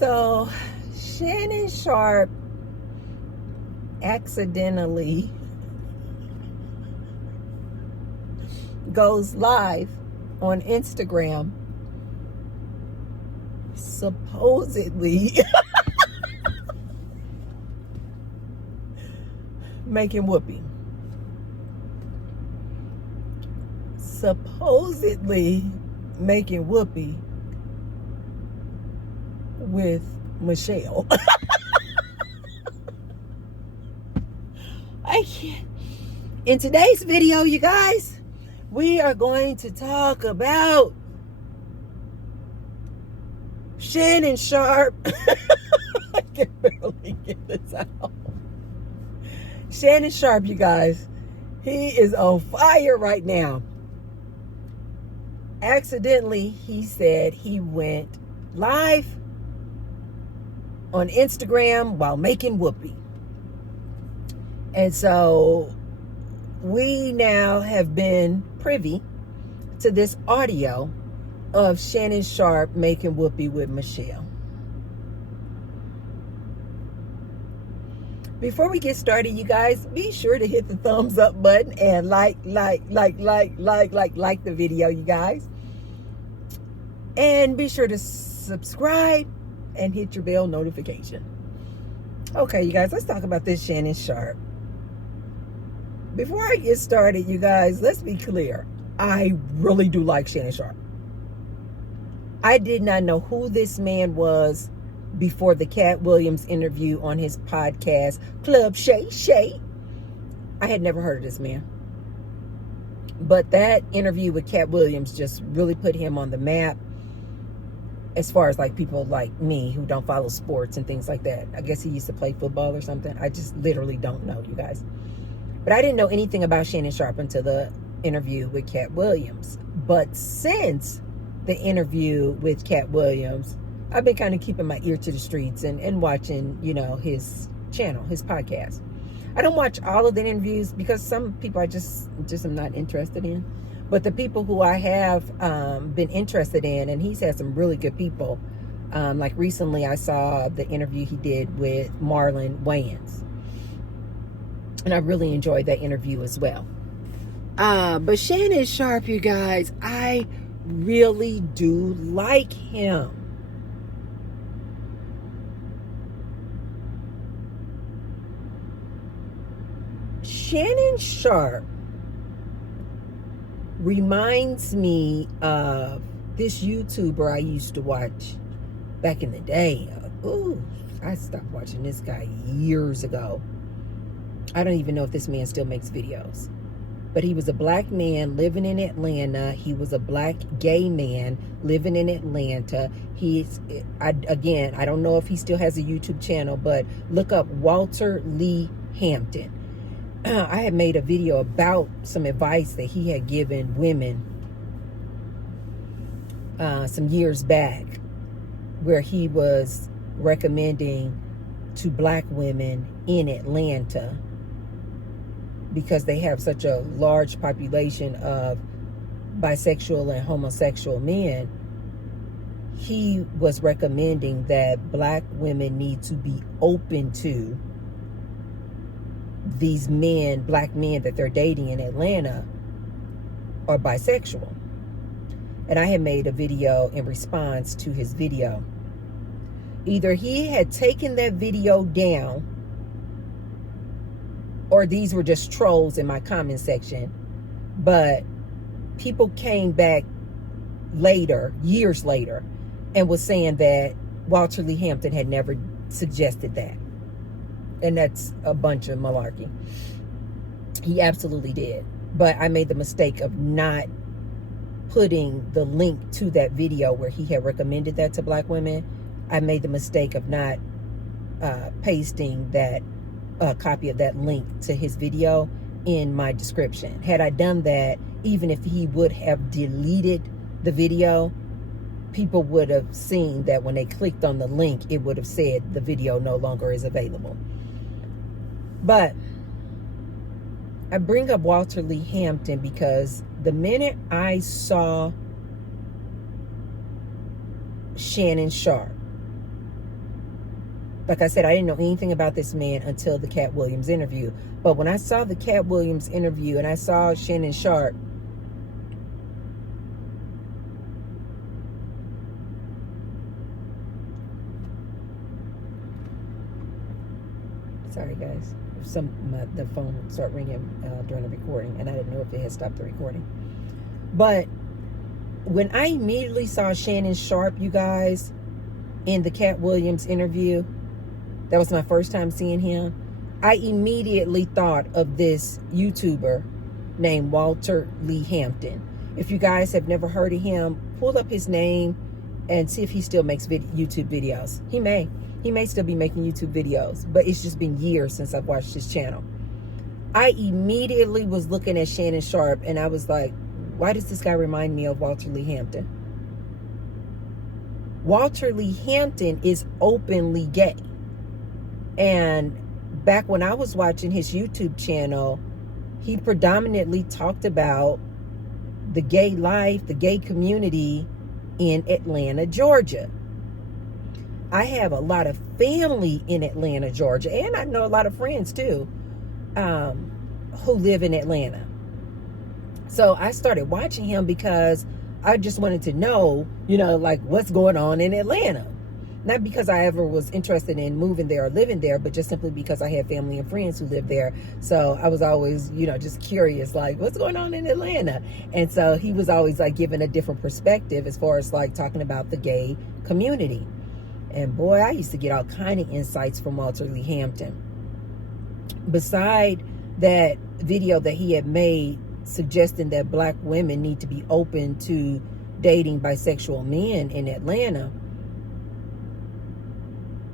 So, Shannon Sharpe accidentally goes live on Instagram, supposedly making whoopee. Supposedly making whoopee with Michelle. I can't. In today's video, you guys, we are going to talk about Shannon Sharpe. I can barely get this out. Shannon Sharpe, you guys, he is on fire right now. Accidentally, he said he went live on Instagram while making whoopee. And so we now have been privy to this audio of Shannon Sharpe making whoopee with Michelle. Before we get started, you guys, be sure to hit the thumbs up button and like the video, you guys. And be sure to subscribe and hit your bell notification. Okay, you guys, let's talk about this Shannon Sharpe. Before I get started, you guys, let's be clear. I really do like Shannon Sharpe. I did not know who this man was before the Cat Williams interview on his podcast, Club Shay Shay. I had never heard of this man. But that interview with Cat Williams just really put him on the map as far as like people like me who don't follow sports and things like that. I guess he used to play football or something. I just literally don't know, you guys. But I didn't know anything about Shannon Sharpe until the interview with Cat Williams. But since the interview with Cat Williams, I've been kind of keeping my ear to the streets and watching, you know, his channel, his podcast. I don't watch all of the interviews because some people I just am not interested in. But the people who I have been interested in, and he's had some really good people. Like recently I saw the interview he did with Marlon Wayans. And I really enjoyed that interview as well. But Shannon Sharpe, you guys, I really do like him. Shannon Sharpe reminds me of this YouTuber I used to watch back in the day. Ooh, I stopped watching this guy years ago. I don't even know if this man still makes videos. But he was a black man living in Atlanta. He was a black gay man living in Atlanta. I don't know if he still has a YouTube channel, but look up Walter Lee Hampton. I had made a video about some advice that he had given women some years back, where he was recommending to black women in Atlanta, because they have such a large population of bisexual and homosexual men. He was recommending that black women need to be open to these men, black men that they're dating in Atlanta, are bisexual. And I had made a video in response to his video. Either he had taken that video down, or these were just trolls in my comment section. But people came back later, years later, and was saying that Walter Lee Hampton had never suggested that. And that's a bunch of malarkey. He absolutely did. But I made the mistake of not putting the link to that video where he had recommended that to black women. I made the mistake of not pasting that copy of that link to his video in my description. Had I done that, even if he would have deleted the video, people would have seen that when they clicked on the link, it would have said the video no longer is available. But I bring up Walter Lee Hampton because the minute I saw Shannon Sharpe Like I said, I didn't know anything about this man until the Cat Williams interview. But when I saw the Cat Williams interview and I saw Shannon Sharpe, sorry guys, the phone started ringing during the recording, and I didn't know if it had stopped the recording. But when I immediately saw Shannon Sharpe, you guys, in the Cat Williams interview, that was my first time seeing him, I immediately thought of this YouTuber named Walter Lee Hampton. If you guys have never heard of him, pull up his name and see if he still makes YouTube videos. He may still be making YouTube videos, but it's just been years since I've watched his channel. I immediately was looking at Shannon Sharpe and I was like, why does this guy remind me of Walter Lee Hampton? Walter Lee Hampton is openly gay. And back when I was watching his YouTube channel, he predominantly talked about the gay life, the gay community in Atlanta, Georgia. I have a lot of family in Atlanta, Georgia, and I know a lot of friends too, who live in Atlanta. So I started watching him because I just wanted to know, like what's going on in Atlanta. Not because I ever was interested in moving there or living there, but just simply because I had family and friends who lived there. So I was always, just curious, like, what's going on in Atlanta? And so he was always like giving a different perspective as far as like talking about the gay community. And boy, I used to get all kind of insights from Walter Lee Hampton. Beside that video that he had made suggesting that black women need to be open to dating bisexual men in Atlanta,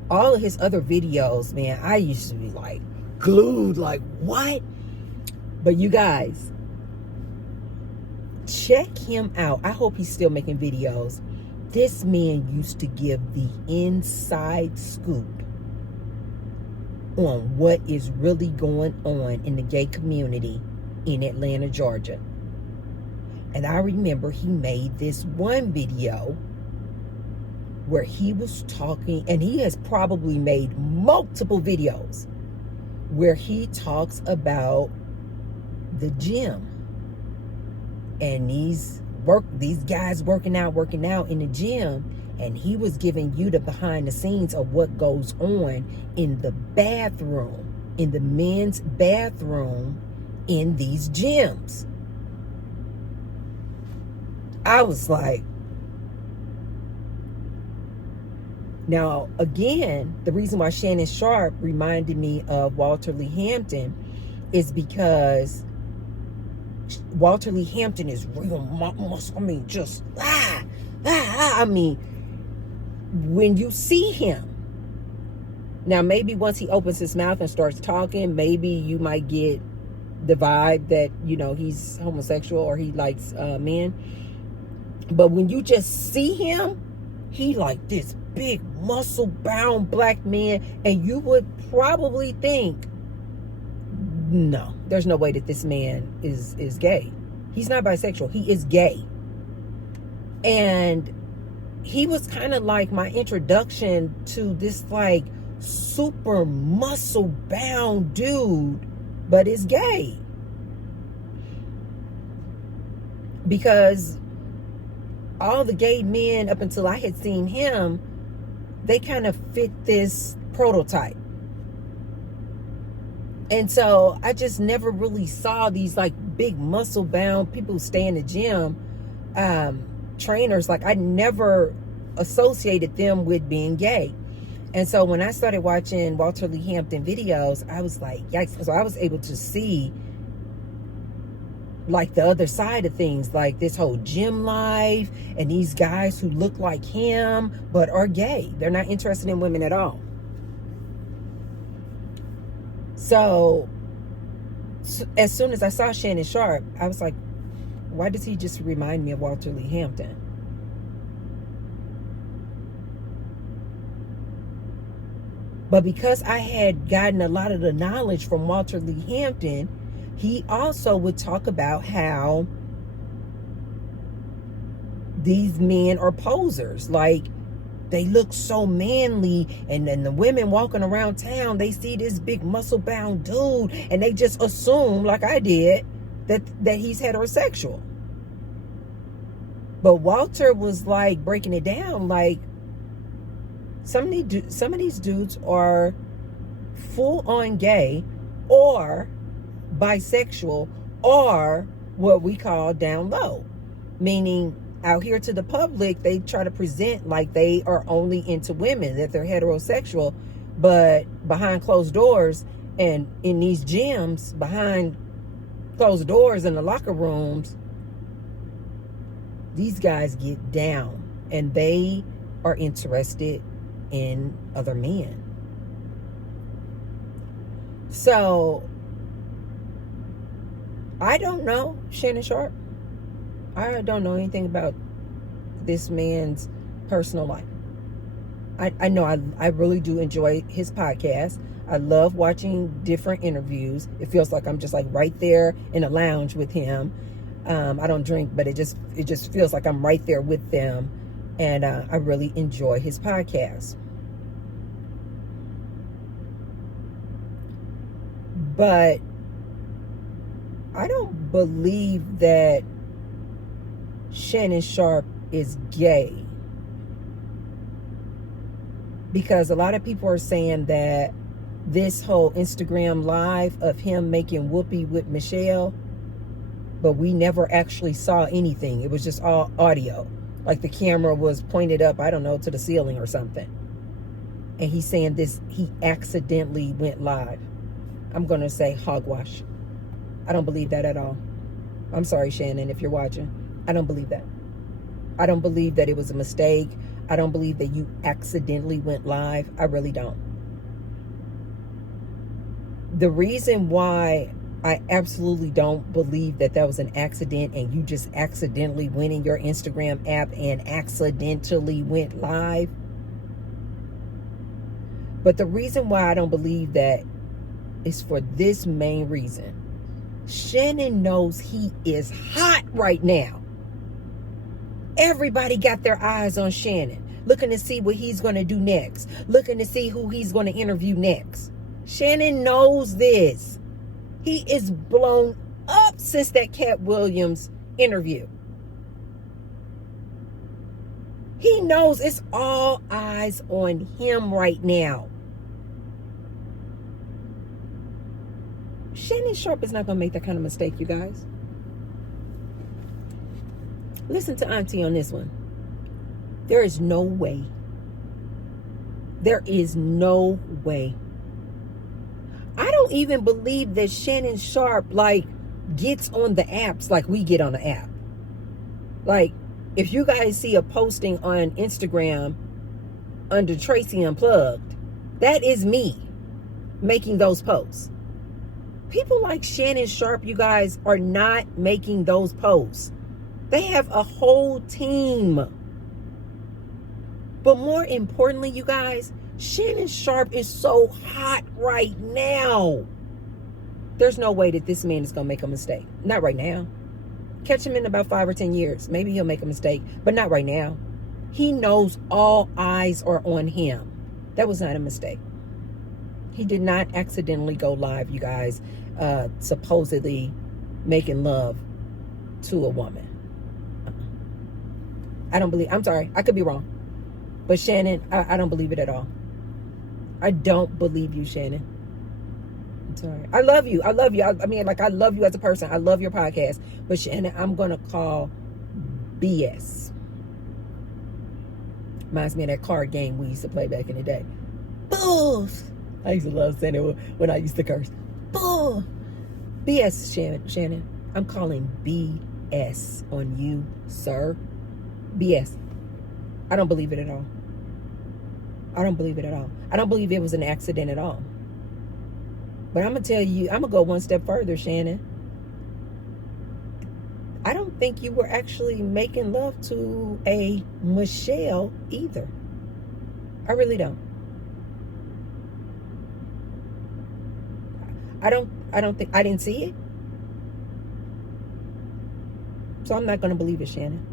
all of his other videos, man, I used to be like glued, like what? But you guys, check him out. I hope he's still making videos. This man used to give the inside scoop on what is really going on in the gay community in Atlanta, Georgia. And I remember he made this one video where he was talking, and he has probably made multiple videos where he talks about the gym and these guys working out in the gym, and he was giving you the behind the scenes of what goes on in the bathroom, in the men's bathroom in these gyms. I was like, now, again, the reason why Shannon Sharpe reminded me of Walter Lee Hampton is because Walter Lee Hampton is real muscle. I mean, just, I mean, when you see him, now maybe once he opens his mouth and starts talking, maybe you might get the vibe that, he's homosexual or he likes men. But when you just see him, he like this big muscle-bound black man, and you would probably think, no, there's no way that this man is gay. He's not bisexual. He is gay. And he was kind of like my introduction to this like super muscle-bound dude, but is gay. Because all the gay men up until I had seen him, they kind of fit this prototype. And so I just never really saw these like big muscle bound people who stay in the gym, trainers. Like I never associated them with being gay. And so when I started watching Walter Lee Hampton videos, I was like, yikes. So I was able to see like the other side of things, like this whole gym life and these guys who look like him but are gay. They're not interested in women at all. So as soon as I saw Shannon Sharpe, I was like, why does he just remind me of Walter Lee Hampton? But because I had gotten a lot of the knowledge from Walter Lee Hampton, he also would talk about how these men are posers. Like they look so manly, and then the women walking around town, they see this big muscle-bound dude, and they just assume, like I did, that he's heterosexual. But Walter was like breaking it down, like some of these dudes are full-on gay, or bisexual, or what we call down low, meaning out here to the public, they try to present like they are only into women, that they're heterosexual, but behind closed doors and in these gyms, behind closed doors in the locker rooms, these guys get down and they are interested in other men. So I don't know Shannon Sharpe. I don't know anything about this man's personal life. I know I really do enjoy his podcast. I love watching different interviews. It feels like I'm just like right there in a lounge with him. I don't drink, but it just feels like I'm right there with them. And I really enjoy his podcast. But I don't believe that Shannon Sharpe is gay, because a lot of people are saying that this whole Instagram live of him making whoopee with Michelle, but we never actually saw anything. It was just all audio, like the camera was pointed up, I don't know, to the ceiling or something. And he's saying this, he accidentally went live. I'm gonna say hogwash. I don't believe that at all. I'm sorry, Shannon, if you're watching. I don't believe that. I don't believe that it was a mistake. I don't believe that you accidentally went live. I really don't. The reason why I absolutely don't believe that that was an accident and you just accidentally went in your Instagram app and accidentally went live. But the reason why I don't believe that is for this main reason. Shannon knows he is hot right now. Everybody got their eyes on Shannon, looking to see what he's going to do next, looking to see who he's going to interview next. Shannon knows this. He is blown up since that Cat Williams interview. He knows it's all eyes on him right now. Shannon Sharpe is not going to make that kind of mistake, you guys. Listen to Auntie on this one. There is no way. There is no way. I don't even believe that Shannon Sharpe gets on the apps like we get on the app. Like, if you guys see a posting on Instagram under Tracy Unplugged, that is me making those posts. People like Shannon Sharpe, you guys, are not making those posts. They have a whole team. But more importantly, you guys, Shannon Sharpe is so hot right now. There's no way that this man is going to make a mistake. Not right now. Catch him in about 5 or 10 years. Maybe he'll make a mistake, but not right now. He knows all eyes are on him. That was not a mistake. He did not accidentally go live, you guys, supposedly making love to a woman. I don't believe, I'm sorry, I could be wrong. But Shannon, I don't believe it at all. I don't believe you, Shannon. I'm sorry. I love you. I love you. I mean, I love you as a person. I love your podcast. But Shannon, I'm going to call BS. Reminds me of that card game we used to play back in the day. Bulls. I used to love saying it when I used to curse. Bull. BS, Shannon. I'm calling BS on you, sir. BS. I don't believe it at all. I don't believe it at all. I don't believe it was an accident at all. But I'm going to tell you, I'm going to go one step further, Shannon. I don't think you were actually making love to a Michelle either. I really don't. I don't think, I didn't see it. So I'm not going to believe it, Shannon.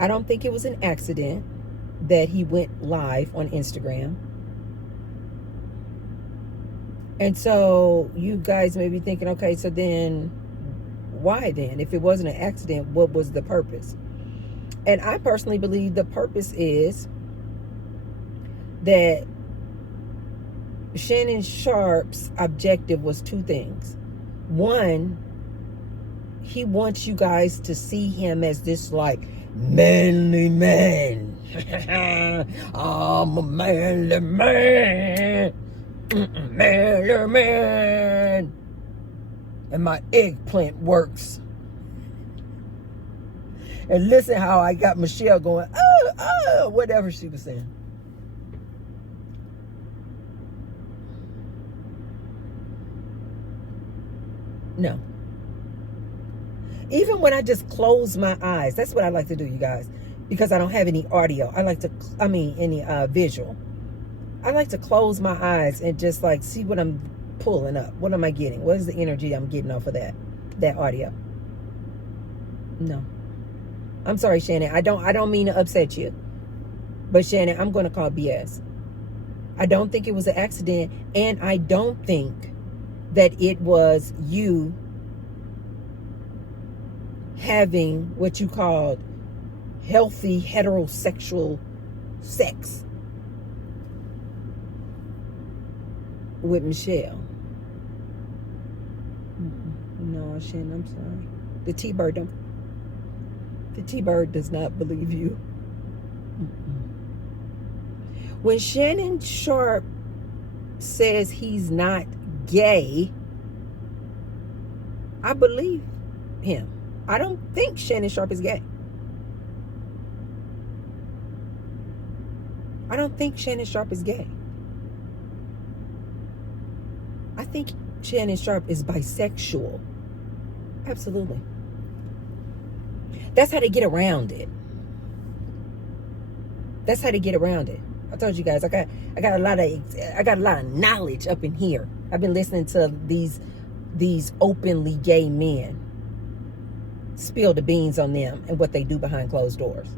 I don't think it was an accident that he went live on Instagram. And so you guys may be thinking, okay, so then why then? If it wasn't an accident, what was the purpose? And I personally believe the purpose is that Shannon Sharpe's objective was two things. One, he wants you guys to see him as this like manly man. I'm a manly man. Manly man. And my eggplant works. And listen how I got Michelle going, whatever she was saying. No. Even when I just close my eyes, that's what I like to do, you guys, because I don't have any audio. Any visual. I like to close my eyes and just like see what I'm pulling up. What am I getting? What is the energy I'm getting off of that audio? No. I'm sorry, Shannon. I don't mean to upset you. But Shannon, I'm going to call BS. I don't think it was an accident, and I don't think that it was you having what you called healthy heterosexual sex with Michelle. No, Shannon, I'm sorry. The T-Bird does not believe you. When Shannon Sharpe says he's not gay, I believe him. I don't think Shannon Sharpe is gay. I don't think Shannon Sharpe is gay. I think Shannon Sharpe is bisexual. Absolutely. That's how they get around it. That's how they get around it. I told you guys, I got a lot of knowledge up in here. I've been listening to these openly gay men spill the beans on them and what they do behind closed doors.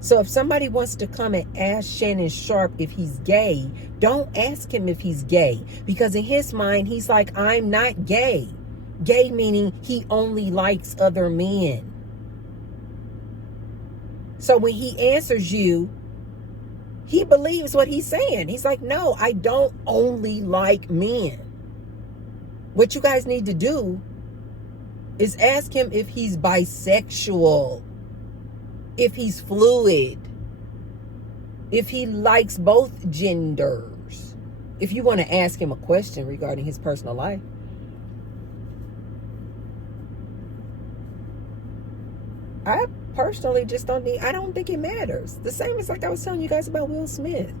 So if somebody wants to come and ask Shannon Sharpe if he's gay, don't ask him if he's gay, because in his mind he's like, I'm not gay. Gay meaning he only likes other men. So when he answers you, he believes what he's saying. He's like, no, I don't only like men. What you guys need to do is ask him if he's bisexual, if he's fluid, if he likes both genders. If you want to ask him a question regarding his personal life. I personally just I don't think it matters. The same as like I was telling you guys about Will Smith.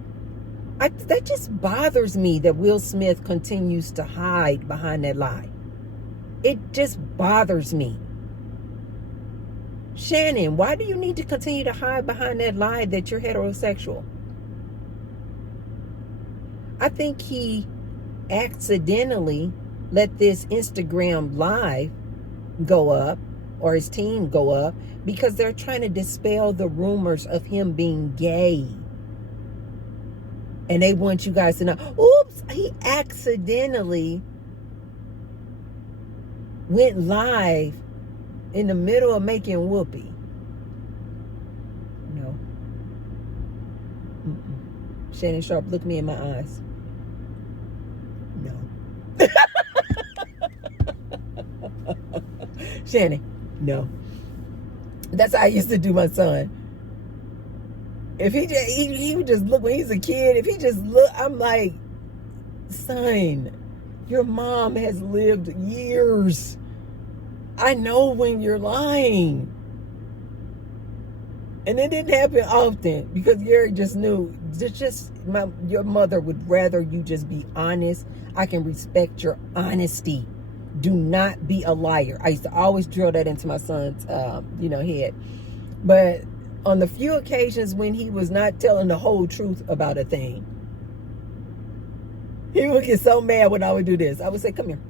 That just bothers me that Will Smith continues to hide behind that lie. It just bothers me. Shannon, why do you need to continue to hide behind that lie that you're heterosexual? I think he accidentally let this Instagram live go up, or his team go up, because they're trying to dispel the rumors of him being gay. And they want you guys to know, oops, he accidentally went live in the middle of making whoopee. No. Shannon Sharpe, look me in my eyes. No. Shannon, no. That's how I used to do my son. If he would just look when he's a kid, if he just look, I'm like, son, your mom has lived years. I know when you're lying. And it didn't happen often because Gary just knew. Your mother would rather you just be honest. I can respect your honesty. Do not be a liar. I used to always drill that into my son's, head. But on the few occasions when he was not telling the whole truth about a thing, he would get so mad when I would do this. I would say, come here.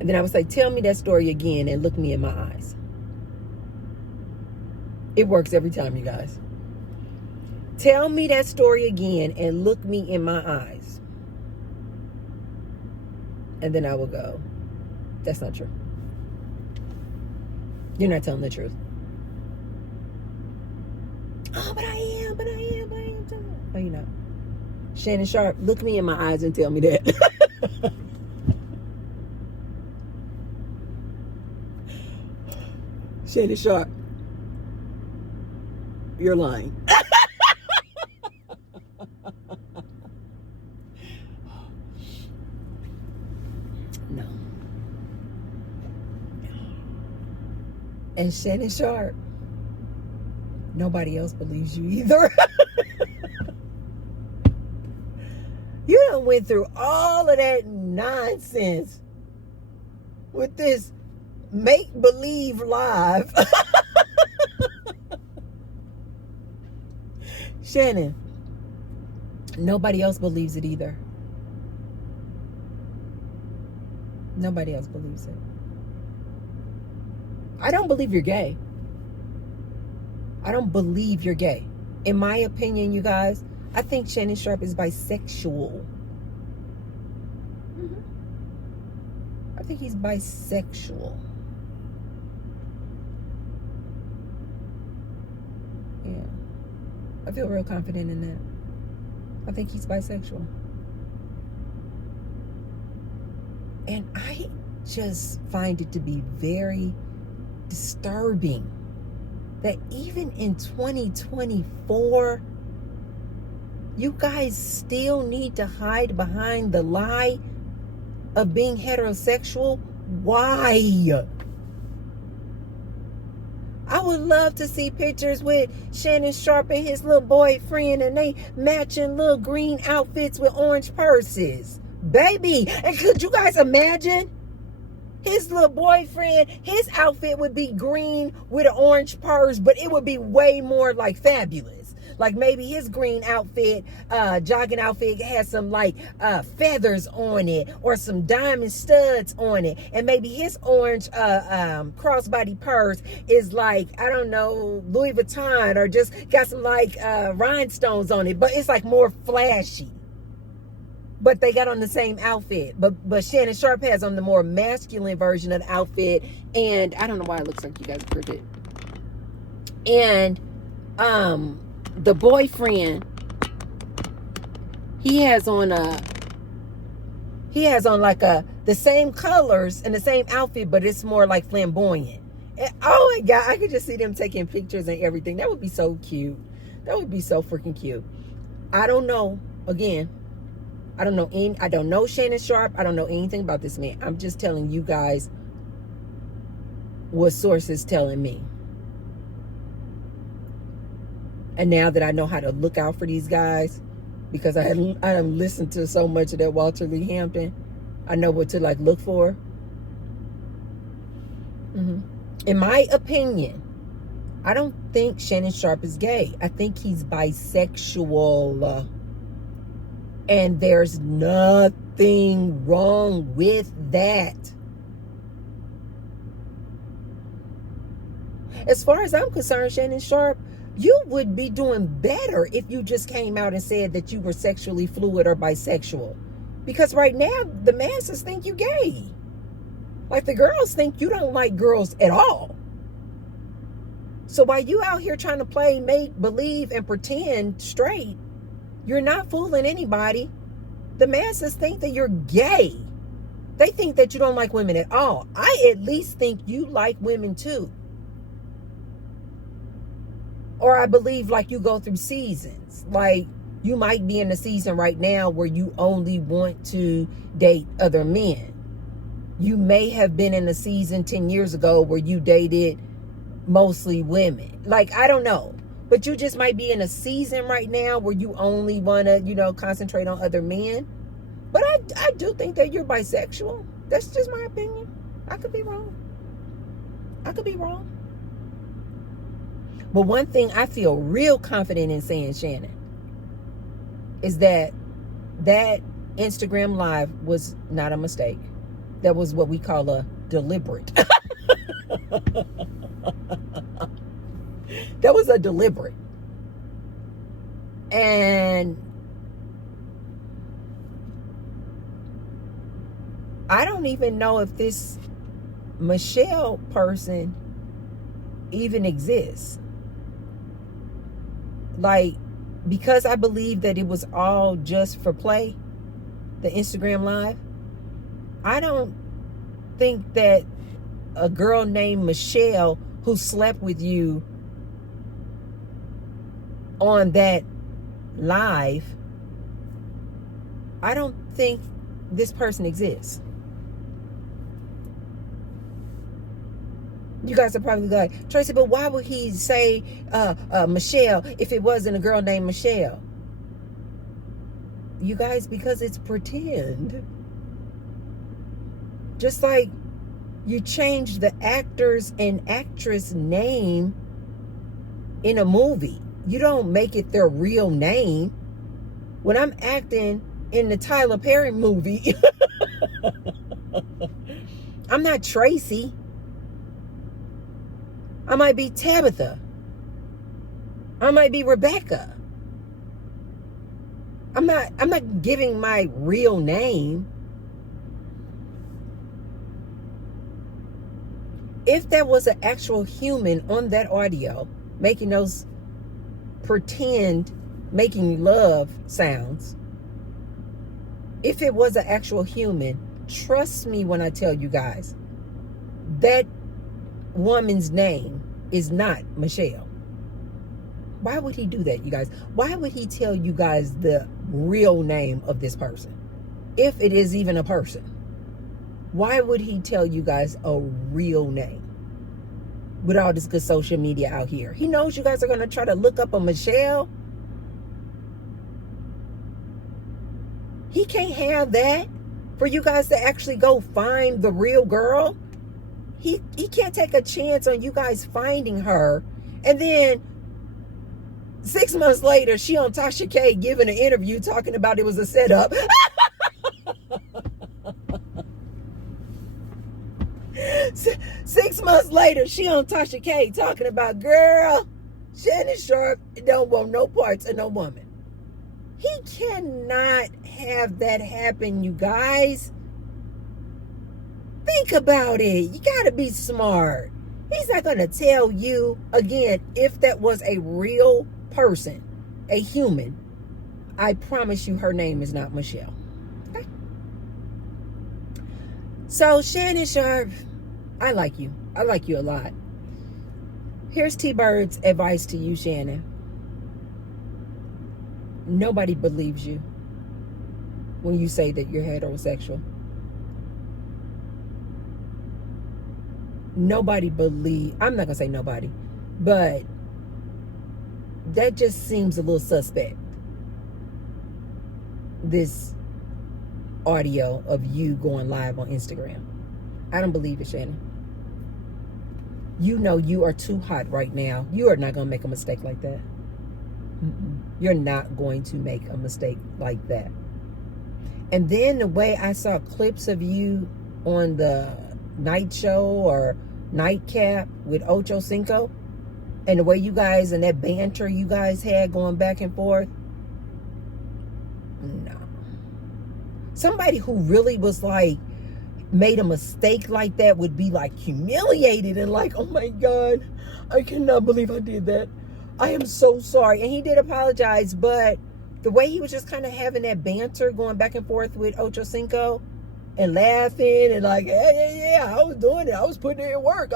And then I would say, tell me that story again and look me in my eyes. It works every time, you guys. Tell me that story again and look me in my eyes. And then I will go, that's not true. You're not telling the truth. Oh, but I am. No, you're not. Shannon Sharpe, look me in my eyes and tell me that. Shannon Sharpe, you're lying. No. And Shannon Sharpe, nobody else believes you either. You done went through all of that nonsense with this make-believe live. Shannon, nobody else believes it either. Nobody else believes it. I don't believe you're gay. I don't believe you're gay. In my opinion, you guys, I think Shannon Sharpe is bisexual. I think he's bisexual. Yeah. I feel real confident in that. I think he's bisexual. And I just find it to be very disturbing that even in 2024, you guys still need to hide behind the lie of being heterosexual. Why? I would love to see pictures with Shannon Sharpe and his little boyfriend, and they matching little green outfits with orange purses. Baby, and could you guys imagine? His little boyfriend, his outfit would be green with an orange purse, but it would be way more like fabulous. Like maybe his green outfit, jogging outfit has some like feathers on it or some diamond studs on it. And maybe his orange crossbody purse is like, I don't know, Louis Vuitton, or just got some like rhinestones on it. But it's like more flashy. But they got on the same outfit. But Shannon Sharpe has on the more masculine version of the outfit. And I don't know why it looks like you guys are crooked. And the boyfriend, he has on like the same colors and the same outfit, but it's more like flamboyant. And, oh my God, I could just see them taking pictures and everything. That would be so cute. That would be so freaking cute. I don't know. Again, I don't know Shannon Sharpe. I don't know anything about this man. I'm just telling you guys what sources telling me. And now that I know how to look out for these guys, because I have listened to so much of that Walter Lee Hampton, I know what to like look for. In my opinion, I don't think Shannon Sharpe is gay. I think he's bisexual. And there's nothing wrong with that. As far as I'm concerned, Shannon Sharpe, you would be doing better if you just came out and said that you were sexually fluid or bisexual. Because right now, the masses think you gay. Like the girls think you don't like girls at all. So while you out here trying to play, make, believe, and pretend straight, you're not fooling anybody. The masses think that you're gay. They think that you don't like women at all. I at least think you like women too. Or I believe like you go through seasons. Like you might be in a season right now where you only want to date other men. You may have been in a season 10 years ago where you dated mostly women. Like, I don't know. But you just might be in a season right now where you only want to, concentrate on other men. But I do think that you're bisexual. That's just my opinion. I could be wrong. But one thing I feel real confident in saying, Shannon, is that Instagram Live was not a mistake. That was what we call a deliberate. That was a deliberate. And I don't even know if this Michelle person even exists. Like, because I believe that it was all just for play, the Instagram Live, I don't think that a girl named Michelle who slept with you on that live, I don't think this person exists. You guys are probably like, Tracy, but why would he say Michelle if it wasn't a girl named Michelle? You guys, because it's pretend. Just like you change the actor's and actress name in a movie. You don't make it their real name. When I'm acting in the Tyler Perry movie, I'm not Tracy. I might be Tabitha. I might be Rebecca. I'm not giving my real name. If there was an actual human on that audio making those pretend making love sounds, if it was an actual human, trust me when I tell you guys, that woman's name is not Michelle. Why would he do that, you guys? Why would he tell you guys the real name of this person? If it is even a person. Why would he tell you guys a real name? With all this good social media out here. He knows you guys are going to try to look up a Michelle. He can't have that for you guys to actually go find the real girl. He can't take a chance on you guys finding her. And then 6 months later, she on Tasha K giving an interview talking about it was a setup. 6 months later, she on Tasha K talking about, girl, Shannon Sharpe don't want no parts of no woman. He cannot have that happen, you guys. Think about it. You got to be smart. He's not going to tell you, again, if that was a real person, a human, I promise you her name is not Michelle. Okay? So, Shannon Sharpe, I like you. I like you a lot. Here's T-Bird's advice to you, Shannon. Nobody believes you when you say that you're heterosexual. Nobody I'm not going to say nobody, but that just seems a little suspect. This audio of you going live on Instagram. I don't believe it, Shannon. You know you are too hot right now. You are not going to make a mistake like that. You're not going to make a mistake like that. And then the way I saw clips of you on the night show or nightcap with Ocho Cinco, and the way you guys and that banter you guys had going back and forth, no. Somebody who really was like, made a mistake like that would be like humiliated and like, oh my God, I cannot believe I did that. I am so sorry. And he did apologize, but the way he was just kind of having that banter going back and forth with Ocho Cinco and laughing and like, yeah, I was doing it. I was putting in work.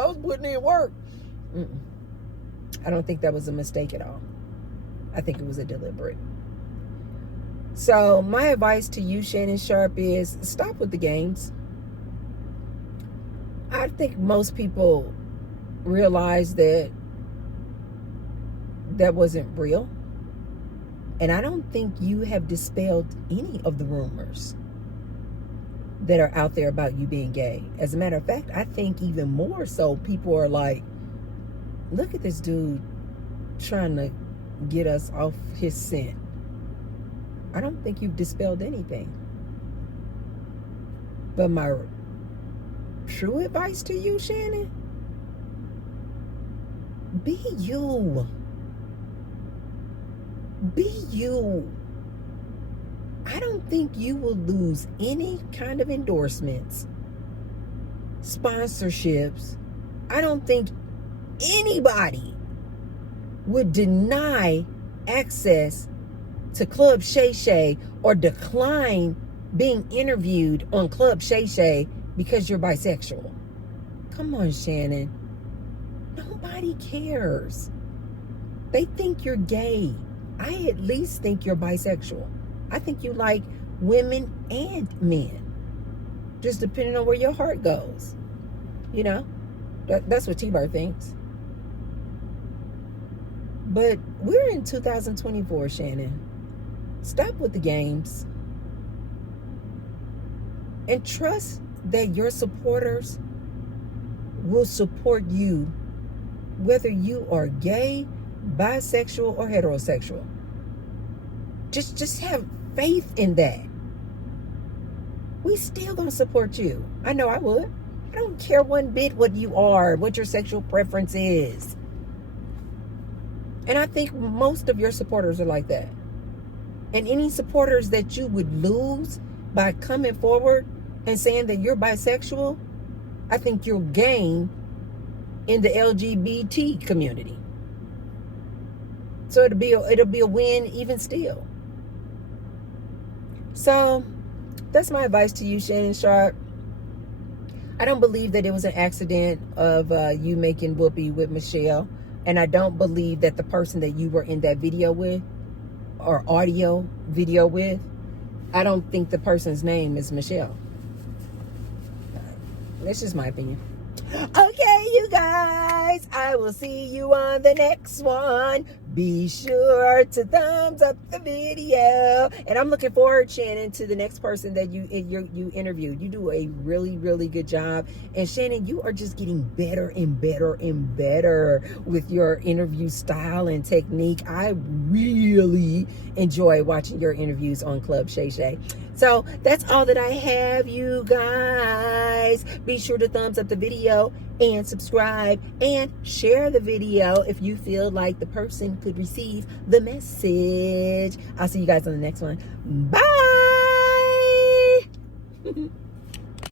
I don't think that was a mistake at all. I think it was a deliberate. So my advice to you, Shannon Sharpe, is stop with the games. I think most people realize that that wasn't real. And I don't think you have dispelled any of the rumors that are out there about you being gay. As a matter of fact, I think even more so people are like, look at this dude trying to get us off his scent. I don't think you've dispelled anything. But my true advice to you, Shannon, be you. Be you. I don't think you will lose any kind of endorsements, sponsorships. I don't think anybody would deny access to Club Shay Shay or decline being interviewed on Club Shay Shay because you're bisexual. Come on, Shannon. Nobody cares. They think you're gay. I at least think you're bisexual. I think you like women and men, just depending on where your heart goes. You know, that's what T-Bar thinks. But we're in 2024, Shannon. Stop with the games. And trust that your supporters will support you, whether you are gay, bisexual, or heterosexual. Just have faith in that. We still don't support you. I know I would. I don't care one bit what you are, what your sexual preference is. And I think most of your supporters are like that. And any supporters that you would lose by coming forward and saying that you're bisexual, I think you'll gain in the LGBT community. So it'll be a win even still. So that's my advice to you, Shannon Sharpe. I don't believe that it was an accident of you making whoopee with Michelle. And I don't believe that the person that you were in that video with or audio video with, I don't think the person's name is Michelle. That's just my opinion. Okay, you guys, I will see you on the next one. Be sure to thumbs up the video. And I'm looking forward, Shannon, to the next person that you interviewed. You do a really, really good job. And Shannon, you are just getting better and better and better with your interview style and technique. I really enjoy watching your interviews on Club Shay Shay. So that's all that I have, you guys. Be sure to thumbs up the video and subscribe and share the video if you feel like the person could receive the message. I'll see you guys on the next one. Bye.